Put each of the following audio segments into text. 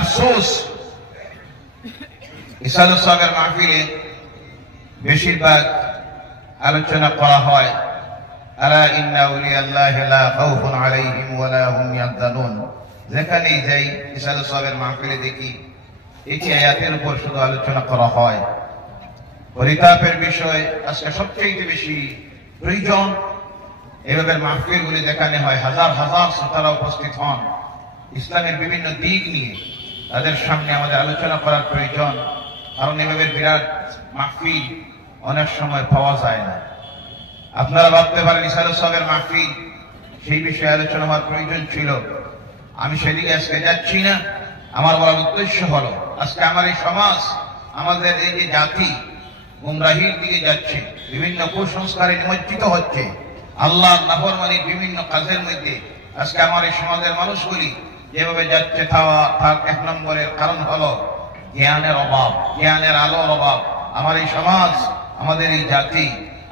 আফসোস ইসালুস সাহেবের মাহফিলে বেশিরভাগ আলোচনা করা হয় আলা ইন্না আউলিয়াল্লাহি লা খাউফুন আলাইহিম ওয়া লা হুম ইয়াহজানুন। যেখানেই যাই ইসালুস সাহেবের মাহফিলে দেখি এই আয়াতের উপর শুধু আলোচনা করা হয়। পরিতাপের বিষয়, আজকে সবচেয়ে বেশি প্রয়োজন এভাবে মাহফিলগুলি যেখানে হয় হাজার হাজার শ্রোতারা উপস্থিত হন, ইসলামের বিভিন্ন দিক নিয়ে তাদের সামনে আমাদের আলোচনা করার প্রয়োজন। কারণ এভাবে বিরাট মাহফিল অনেক সময় পাওয়া যায় না। আপনারা ভাবতে পারেন ইসালুস সাহেবের মাহফিল, সেই বিষয়ে আলোচনা হওয়ার প্রয়োজন ছিল। আমি সেদিকে আজকে যাচ্ছি না। আমার বলার উদ্দেশ্য হলো আজকে আমার এই সমাজ, আমাদের এই যে জাতি গুমরাহির দিকে যাচ্ছে, বিভিন্ন কুসংস্কারে নিমজ্জিত হচ্ছে, আল্লাহ নাফরমানির বিভিন্ন কাজের মধ্যে আজকে আমার এই সমাজের মানুষগুলি যেভাবে যাচ্ছে তার এক নম্বরের কারণ হলো জ্ঞানের অভাব, জ্ঞানের আলোর অভাব। আমার এই সমাজ, আমাদের এই জাতি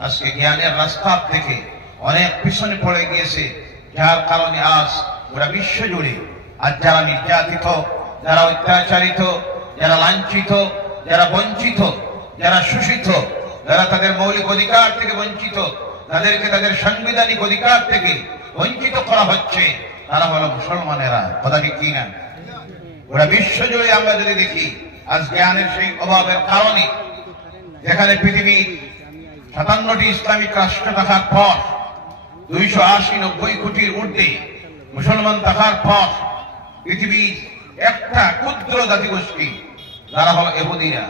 আজকে জ্ঞানের রাস্তা থেকে অনেক পিছনে পড়ে গিয়েছে, যার কারণে আজ গোটা বিশ্ব জুড়ে আজ যারা নির্যাতিত, যারা অত্যাচারিত, যারা লাঞ্ছিত, যারা বঞ্চিত, যারা শোষিত, যারা তাদের মৌলিক অধিকার থেকে বঞ্চিত, তাদেরকে তাদের সাংবিধানিক অধিকার থেকে বঞ্চিত করা হচ্ছে, তারা হলো মুসলমানেরা। কথা ঠিক কিনা? গোটা বিশ্ব জুড়ে আমরা যদি দেখি আজ জ্ঞানের সেই অভাবের কারণে, যেখানে পৃথিবীর 57টি ইসলামিক রাষ্ট্র থাকার পর 280-90 কোটির ঊর্ধ্বে মুসলমান থাকার পর পৃথিবীর একটা ক্ষুদ্র জাতিগোষ্ঠী যারা হলো ইহুদিরা,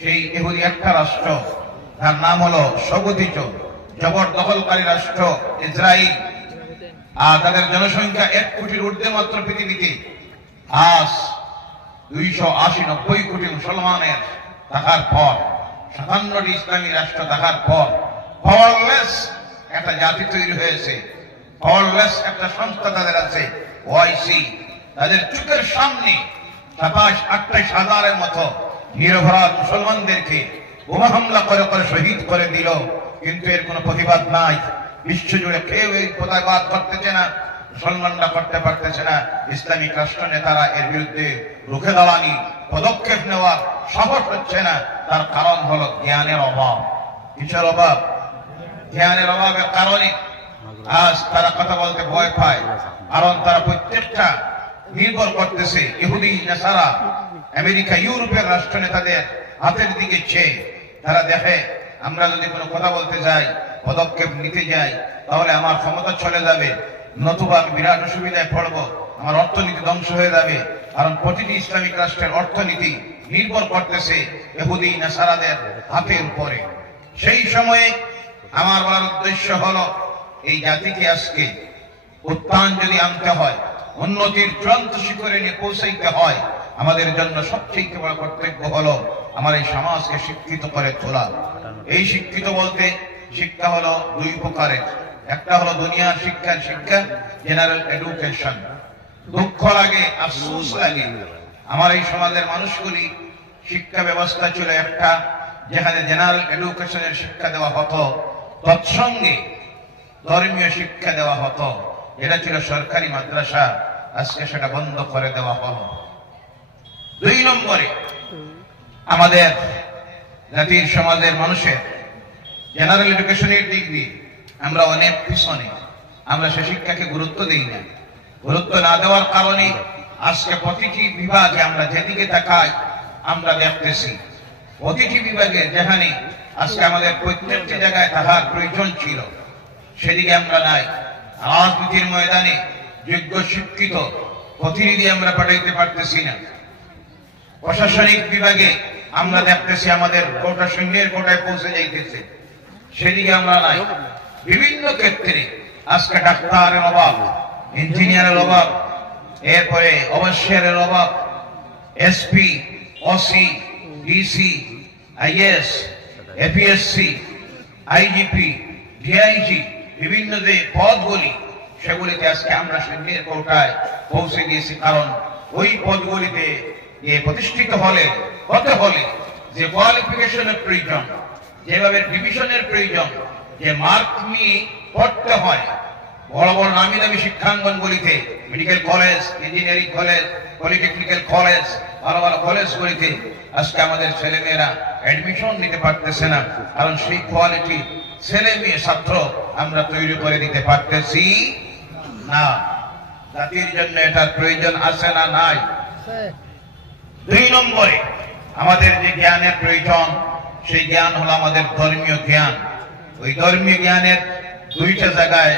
সেই ইহুদি একটা রাষ্ট্র, তার নাম হলো স্বগঠিত জবরদখলকারী রাষ্ট্র ইসরায়েল। আর তাদের জনসংখ্যা 1 কোটির ঊর্ধ্বে মাত্র পৃথিবীতে। আজ 280-90 কোটি মুসলমানের থাকার পর, 57টি ইসলামী রাষ্ট্র থাকার পর পাওয়ারলেস একটা জাতি তৈরি হয়েছে, পাওয়ারলেস একটা সংস্থা তাদের আছে, ওআইসি। তাদের চোখের সামনে 27-28 হাজারের মতো নিরপরাধ মুসলমানদেরকে বোমা হামলা করে করে শহীদ করে দিল, কিন্তু এর কোনো প্রতিবাদ নাই। বিশ্বজুড়ে কেউ এই প্রতিবাদ করতেছে না, মুসলমানরা করতে পারতেছে না। ইসলামিক রাষ্ট্র নেতারা এর বিরুদ্ধে রুখে দাঁড়ানি, পদক্ষেপ নেওয়ার সাহস হচ্ছে না। তার কারণ হলো জ্ঞানের অভাব। কিসের অভাব? জ্ঞানের অভাবের কারণে আজ তারা কথা বলতে ভয় পায়। কারণ তারা প্রত্যেকটা নির্ভর করতেছে ইহুদি, নাসারা, আমেরিকা, ইউরোপের রাষ্ট্র নেতাদের হাতের দিকে চেয়ে। তারা দেখে আমরা যদি কোনো কথা বলতে যাই, পদক্ষেপ নিতে যাই, তাহলে আমার ক্ষমতা চলে যাবে, নতুবা আমি বিরাট অসুবিধায় পড়বো, আমার অর্থনীতি ধ্বংস হয়ে যাবে। কারণ প্রতিটি ইসলামিক রাষ্ট্রের অর্থনীতি নির্ভর করতেছে ইহুদি, নাসারাদের হাতের উপরে। সেই সময়ে আমার বলার উদ্দেশ্য হলো এই জাতিকে আজকে উত্থান যদি আনতে হয়, উন্নতির চূড়ান্ত শিখরে নিয়ে পৌঁছাইতে হয়, আমাদের জন্য সবচেয়ে বড় কর্তব্য হলো আমার এই সমাজকে শিক্ষিত করে তোলা। এই শিক্ষিত বলতে শিক্ষা হলো 2 প্রকারের। একটা হলো দুনিয়ার শিক্ষার শিক্ষা, জেনারেল এডুকেশন। দুঃখ লাগে, আফসোস লাগে, আমার এই সমাজের মানুষগুলি শিক্ষা ব্যবস্থা ছিল একটা, যেখানে জেনারেল এডুকেশনের শিক্ষা দেওয়া হতো, তৎসঙ্গে ধর্মীয় শিক্ষা দেওয়া হতো। এটা ছিল সরকারি মাদ্রাসা, আজকে সেটা বন্ধ করে দেওয়া হলো। 2 নম্বরে আমাদের জাতির সমাজের মানুষের জেনারেল এডুকেশনের দিক দিয়ে আমরা অনেক পিছনে, আমরা সে শিক্ষাকে গুরুত্ব দিই না। গুরুত্ব না দেওয়ার কারণে আজকে প্রতিটি বিভাগে আমরা যেদিকে তাকাই আমরা দেখতেছি, প্রতিটি বিভাগে যেখানে আজকে আমাদের প্রত্যেকটি জায়গায় থাকার প্রয়োজন ছিল, সেদিকে আমরা নাই। রাজনীতির ময়দানে যোগ্য শিক্ষিত প্রতিনিধি আমরা পাঠাইতে পারতেছি না। প্রশাসনিক বিভাগে আমরা দেখতেছি আমাদের কোটা শূন্যের কোটায় পৌঁছে যাইতেছে, সেদিকে আমরা নাই। বিভিন্ন ক্ষেত্রে আজকে ডাক্তারের অভাব, ইঞ্জিনিয়ারের অভাব, এরপরে অবশ্যের অভাব, SP, OC, DC, is, APS-C, IGP, DIG, বিভিন্ন যে পদগুলি, সেগুলিতে আজকে আমরা শূন্যের কোটায় পৌঁছে গিয়েছি। কারণ ওই পদগুলিতে প্রতিষ্ঠিত হতে হলে যে কোয়ালিফিকেশনের প্রয়োজন, যেভাবে ডিভিশনের প্রয়োজন, যে মার্ক নিয়ে পড়তে হয়, বড় বড় নামি দামি শিক্ষাঙ্গনগুলিতে, medical college, engineering college, polytechnical college, ভালো ভালো কলেজগুলিতে আজকে আমাদের ছেলে মেয়েরা অ্যাডমিশন নিতে পারতেছে না, কারণ সেই কোয়ালিটি ছেলে মেয়ে ছাত্র আমরা তৈরি করে দিতে পারতেছি না। জাতির জন্য এটার প্রয়োজন আছে না নাই? 2 নম্বরে আমাদের যে জ্ঞানের প্রয়োজন, সেই জ্ঞান হলো আমাদের ধর্মীয় জ্ঞান। ওই ধর্মীয় জ্ঞানের 2টা জায়গায়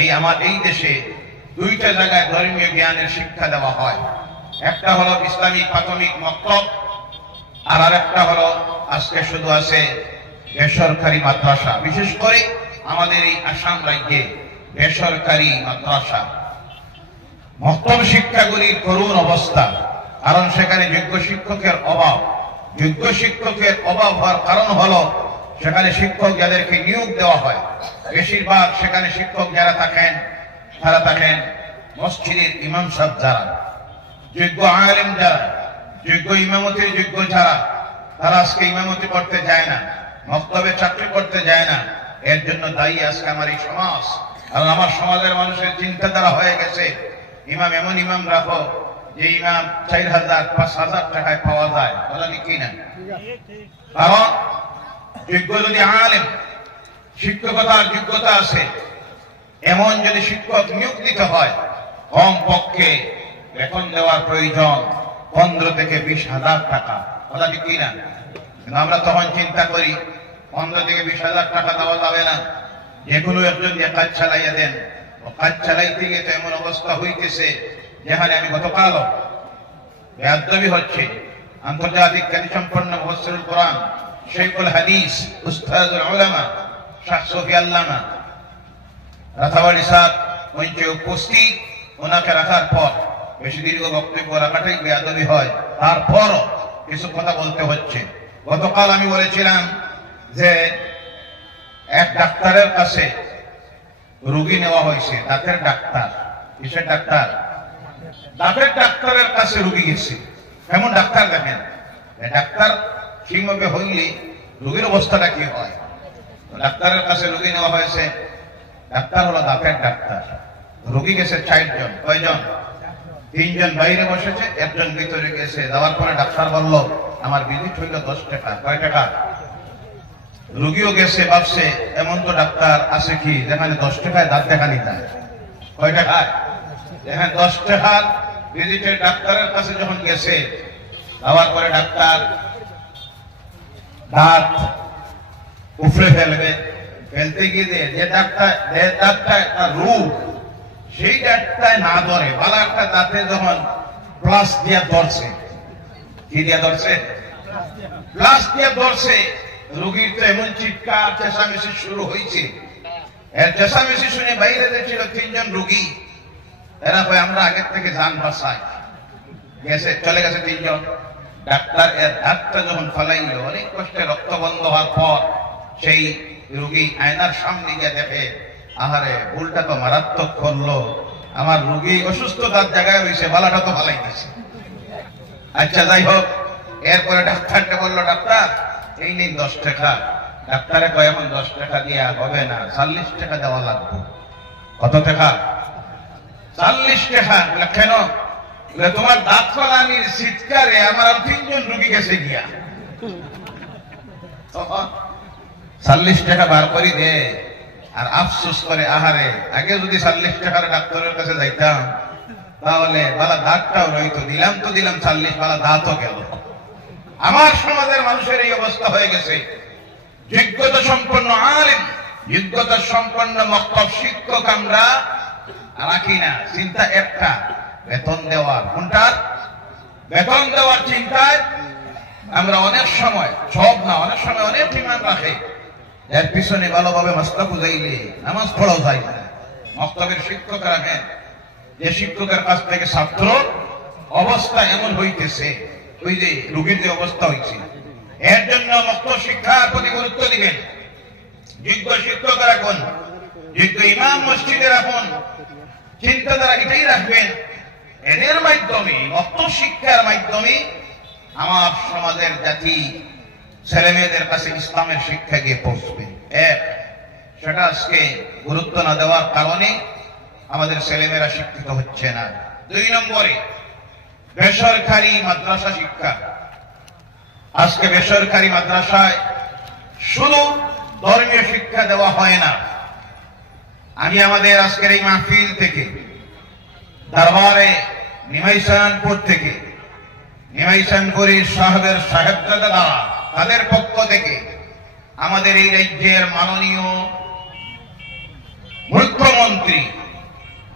এই দেশে 2টা জায়গায় ধর্মীয় জ্ঞানের শিক্ষা দেওয়া হয়। একটা হলো ইসলামিক প্রাথমিক মক্তব, আর আরেকটা হলো আজকে শুধু আছে বেসরকারি মাদ্রাসা। বিশেষ করে আমাদের এই আসাম রাজ্যে বেসরকারি মাদ্রাসা মক্তব শিক্ষাগুলির করুণ অবস্থা, কারণ সেখানে যোগ্য শিক্ষকের অভাব। যোগ্য শিক্ষকের অভাব হওয়ার কারণ হলো সেখানে শিক্ষক যাদেরকে নিয়োগ দেওয়া হয়, বেশিরভাগ সেখানে শিক্ষক যারা থাকেন তারা থাকেন মসজিদের ইমাম সাহেব যারা, যোগ্য আলেম যারা, যোগ্য ইমামতির যোগ্য যারা, তারা আজকে ইমামতি করতে যায় না, মক্তবে চাকরি করতে যায় না। এর জন্য দায়ী আজকে আমার এই সমাজ। কারণ আমার সমাজের মানুষের চিন্তাধারা হয়ে গেছে ইমাম এমন ইমাম রাখো যে ইমাম 4,000-5,000 টাকায় পাওয়া যায়, বলা কি না? কারণ যোগ্য যদি আলেম, শিক্ষকতার যোগ্যতা আছে, এমন যদি শিক্ষক নিয়োগ দিতে হয়, কম পক্ষে বেতন দেওয়ার প্রয়োজন 15 থেকে 20,000 টাকা, বলা কি না? কিন্তু আমরা তখন চিন্তা করি 15 থেকে 20,000 টাকা দেওয়া যাবে না, যেগুলো একজন যে কাজ চালাইয়া দেন, ও কাজ চালাইতে গিয়ে তো এমন অবস্থা হইতেছে যেখানে আমি গতকাল বেয়াদবি হচ্ছে। আন্তর্জাতিক খ্যাতিসম্পন্ন মুফাসসিরুল কোরআন শাইখুল হাদিস উস্তাদুল উলামা শাহ শফি আল্লামা রাথাবাড়ি সাহেব মঞ্চে উপস্থিত, ওনাকে রাখার পর বেশি দীর্ঘ বক্তব্য রাখাটাই বেয়াদবি হয়, তারপরও কিছু কথা বলতে হচ্ছে। গতকাল আমি বলেছিলাম যে এক ডাক্তারের কাছে রোগী নেওয়া হয়েছে, দাঁতের ডাক্তার। কিসের ডাক্তার? দাঁতের ডাক্তারের কাছে রোগী গেছে। এমন ডাক্তার দেখেন, ডাক্তার ঠিকভাবে হইলে রোগীর অবস্থাটা কি হয়। ডাক্তারের কাছে রোগী নেওয়া হয়েছে, ডাক্তার হলো দাঁতের ডাক্তার। রোগী গেছে 4 জন। কয়জন? 3 জন বাইরে বসেছে, 1 জন ভিতরে গেছে। যাওয়ার পরে ডাক্তার বলল আমার ভিজিট হইল 10 টাকা। কয় টাকা? রোগীও গেছে, ভাবছে এমন তো ডাক্তার আছে কি যেখানে 10 টাকায় দাঁত দেখানি যায়। কয় টাকায়? এখানে 10 টাকার ভিজিটের ডাক্তারের কাছে যখন গেছে, যাওয়ার পরে ডাক্তার দাঁত উফরে ফেলবে, ফেলতে গিয়ে যে দাঁতটা তার রূপ, সেই দাঁতটায় না ধরে ভালো একটা দাঁতে যখন প্লাস দিয়া ধরছে, কি দিয়া ধরছে? প্লাস দিয়া ধরছে। রোগীর তো এমন চিৎকার চেঁচামেচি শুরু হয়েছে। এর চেঁচামেচি শুনে বাইরে দেখছিল 3 জন রোগী। এরা কয় আমরা আগের থেকে যান বাঁচাই। গেছে, চলে গেছে 3 জন। ডাক্তার এর হাতটা যখন ফেলাইল, অনেক কষ্টে রক্ত বন্ধ হওয়ার পর সেই রোগী আয়নার সামনে গিয়ে দেখে, আহারে ভুলটা তো মারাত্মক করলো, আমার রোগী অসুস্থতার জায়গায় হয়েছে, বালাটা তো ভালাই দিয়েছে। আচ্ছা যাই হোক, এরপরে ডাক্তারকে বললো ডাক্তার এই নেই 10 টাকা। ডাক্তারে কয় এখন 10 টাকা দিয়ে হবে না, 40 টাকা দেওয়া লাগবে। কত টাকা? 40 টাকা। কেন? তোমার দাঁত ফলানির চিৎকারে আমার 3 জন রোগী গেছে গিয়া। 40 টাকা বার করে দে, আর আফসোস করে আহারে আগে যদি 40 টাকার ডাক্তারের কাছে যাইতাম তাহলে বালা দাঁতটাও রইতো। দিলাম তো দিলাম 40, বালা দাঁতও গেল। আমার সমাজের মানুষের এই অবস্থা হয়ে গেছে। যোগ্যতা সম্পন্ন আলেম, যোগ্যতা সম্পন্ন মক্তব শিক্ষক আমরা রাখি না। চিন্তা একটা, বেতন দেওয়ার। কোনটার? বেতন দেওয়ার চিন্তায় আমরা অনেক সময়, সব না, অনেক সময় অনেক ডিমান্ড রাখে। এর পিছনে ভালোভাবে মাসলা বুঝাইলে নামাজ পড়াও যায় না। মক্তবের শিক্ষক রাখেন, যে শিক্ষকের কাছ থেকে ছাত্র অবস্থা এমন হইতেছে, ওই যে রোগীর যে অবস্থা হয়েছে, এর জন্য মক্তব শিক্ষার প্রতি গুরুত্ব দিবেন। যোগ্য শিক্ষক রাখুন, যোগ্য ইমাম মসজিদে রাখুন, চিন্তাধারা এটাই রাখবেন। এদের মাধ্যমে, মক্তব শিক্ষার মাধ্যমে আমার সমাজের জাতি ছেলে মেয়েদের কাছে ইসলামের শিক্ষা গিয়ে পৌঁছবে। সেটা আজকে গুরুত্ব না দেওয়ার কারণে আমাদের ছেলেমেয়েরা শিক্ষিত হচ্ছে না। 2 নম্বরে বেসরকারি মাদ্রাসা শিক্ষা। আজকে বেসরকারি মাদ্রাসায় শুধু ধর্মীয় শিক্ষা দেওয়া হয় না। আমি আমাদের আজকের এই মাহফিল থেকে দরবারে নিমাইসানপুর থেকে নিমাইসানপুরের সাহেবজাদা তাদের পক্ষ থেকে আমাদের এই রাজ্যের মাননীয় মুখ্যমন্ত্রী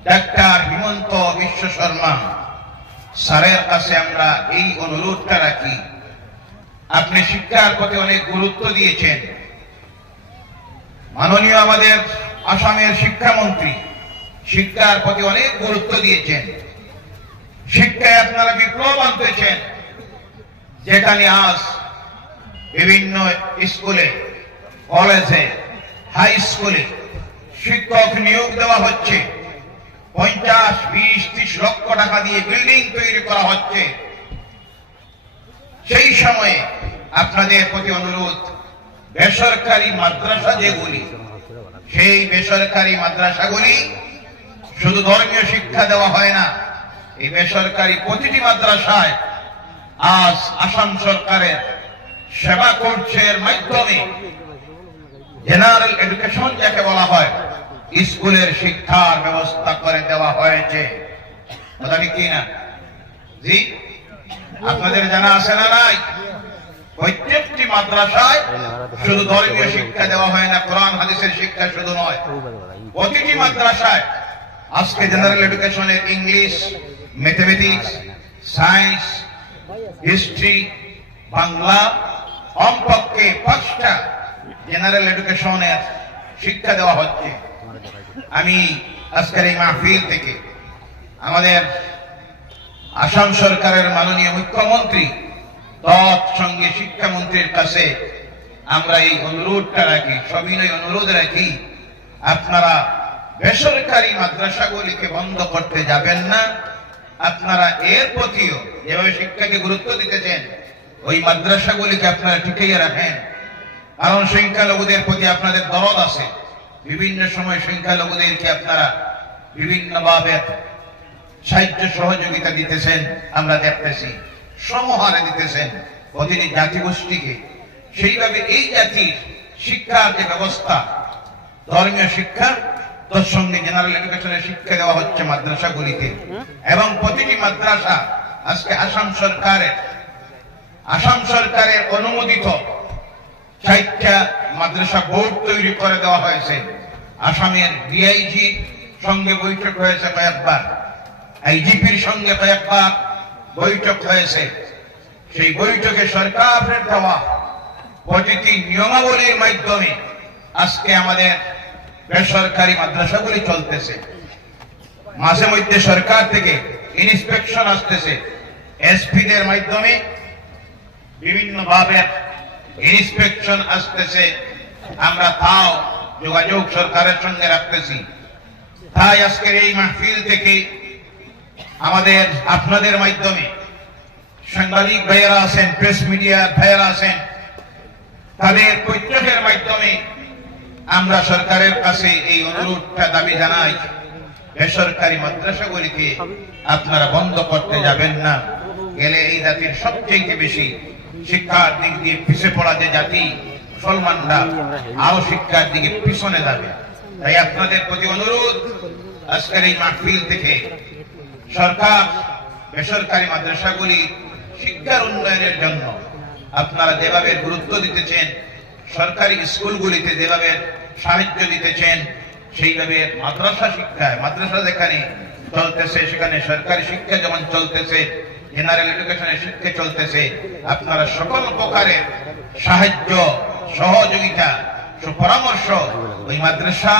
ডাক্তার হিমন্ত বিশ্ব শর্মা স্যারের কাছে আমরা এই অনুরোধটা রাখি, আপনি শিক্ষার প্রতি অনেক গুরুত্ব দিয়েছেন। মাননীয় আমাদের আসামের শিক্ষামন্ত্রী শিক্ষার প্রতি অনেক গুরুত্ব দিয়েছেন। শিক্ষায় আপনারা বিপ্লব আনতেছেন, যেখানে আজ বিভিন্ন স্কুলে, কলেজে, হাই স্কুলে শিক্ষক নিয়োগ দেওয়া হচ্ছে। 50, 20, 30 লক্ষ টাকা দিয়ে বিল্ডিং তৈরি করা হচ্ছে। সেই সময়ে আপনাদের প্রতি অনুরোধ, বেসরকারি মাদ্রাসা যেগুলি, সেই বেসরকারি মাদ্রাসাগুলি শুধু ধর্মীয় শিক্ষা দেওয়া হয় না। এই বেসরকারি প্রতিটি মাদ্রাসায় আজ আসাম সরকারের সেবা কোর্সের মাধ্যমে জেনারেল এডুকেশন যাকে বলা হয়, স্কুলের শিক্ষার ব্যবস্থা করে দেওয়া হয়েছে। কথা ঠিক কিনা? জি, আপনাদের জানা আছে না নাই? প্রত্যেকটি মাদ্রাসায় শুধু ধর্মীয় শিক্ষা দেওয়া হয় না, কোরআন হাদিসের শিক্ষা শুধু নয়, প্রতিটি মাদ্রাসায় আজকে জেনারেল এডুকেশনের English, mathematics, science, history, Bangla, কমপক্ষে 5টা জেনারেল এডুকেশনের শিক্ষা দেওয়া হচ্ছে। আমি আজকের এই মাহফিল থেকে আমাদের আসাম সরকারের মাননীয় মুখ্যমন্ত্রী তৎসঙ্গে শিক্ষামন্ত্রীর কাছে আমরা এই অনুরোধটা রাখি, সবিনয় অনুরোধ রাখি, আপনারা বেসরকারি মাদ্রাসাগুলিকে বন্ধ করতে যাবেন না। আপনারা এর প্রতিও যেভাবে শিক্ষাকে গুরুত্ব দিতেছেন, ওই মাদ্রাসাগুলিকে আপনারা টিকিয়ে রাখেন। কারণ সংখ্যালঘুদের প্রতি আপনাদের দরদ আছে। বিভিন্ন সময় সংখ্যালঘুদেরকে আপনারা বিভিন্নভাবে সাহায্য সহযোগিতা দিতেছেন, আমরা দেখতেছি, সমহারে দিতেছেন প্রতিটি জাতিগোষ্ঠীকে। সেইভাবে এই জাতির শিক্ষার যে ব্যবস্থা, ধর্মীয় শিক্ষা, তার সঙ্গে জেনারেল এডুকেশনের শিক্ষা দেওয়া হচ্ছে মাদ্রাসাগুলিতে। এবং প্রতিটি মাদ্রাসা আজকে আসাম সরকারের অনুমোদিত 4টা মাদ্রাসা বোর্ড তৈরি করে দেওয়া হয়েছে। আসামের ডিআইজি সঙ্গে বৈঠক হয়েছে কয়েকবার, আইজিপির সঙ্গে কয়েকবার বৈঠক হয়েছে। সেই বৈঠকে সরকারের দেওয়া প্রতিটি নিয়মাবলীর মাধ্যমে আজকে আমাদের বেসরকারি মাদ্রাসাগুলি চলতেছে। মাঝে মধ্যে সরকার থেকে ইন্সপেকশন আসতেছে, এসপিদের মাধ্যমে বিভিন্নভাবে ইন্সপেকশন আসতেছে। আমরা তাও যোগাযোগ সরকারের সঙ্গে রাখতেছি। তাই আজকের এই মাহফিল থেকে আমাদের আপনাদের মাধ্যমে সাংবাদিক ভাইয়েরা আছেন, প্রেস মিডিয়ার ভাইয়েরা আছেন, তাদের প্রত্যেকের মাধ্যমে আমরা সরকারের কাছে এই অনুরোধটা দাবি জানাই, বেসরকারি মাদ্রাসাগুলিকে আপনারা বন্ধ করতে যাবেন না। গেলে এই জাতির সবচেয়ে বেশি শিক্ষার দিক দিয়ে পিছিয়ে পড়া যে জাতি মুসলমানরা আরো শিক্ষার দিকে পিছনে যাবে। তাই আপনাদের প্রতি অনুরোধ, আজকের এই মাহফিল থেকে সরকার বেসরকারি মাদ্রাসাগুলি শিক্ষার উন্নয়নের জন্য আপনারা যেভাবে গুরুত্ব দিতেছেন, সরকারি স্কুলগুলিতে যেভাবে সাহায্য দিতেছেন, সেইভাবে মাদ্রাসা শিক্ষায়, মাদ্রাসা যেখানে চলতেছে সেখানে সরকারি শিক্ষা যেমন চলতেছে, জেনারেল এডুকেশনের শিক্ষা চলতেছে, আপনারা সকল প্রকারের সাহায্য, সহযোগিতা, সুপরামর্শ ওই মাদ্রাসা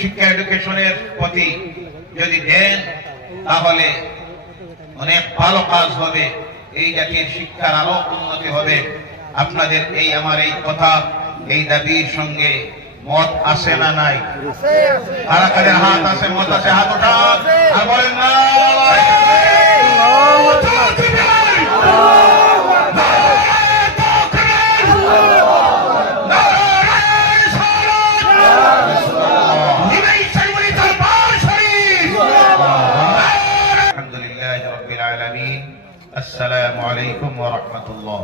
শিক্ষা এডুকেশনের প্রতি যদি দেন, তাহলে অনেক ভালো কাজ হবে, এই জাতির শিক্ষার আরো উন্নতি হবে। আপনাদের এই আমার এই কথা, এই দাবির সঙ্গে মত আছে না নাই? কারা কাদের হাত আছে, মত আছে? হাত ওঠান আর বলেন না। আসসালামু আলাইকুম ওয়া রাহমাতুল্লাহ।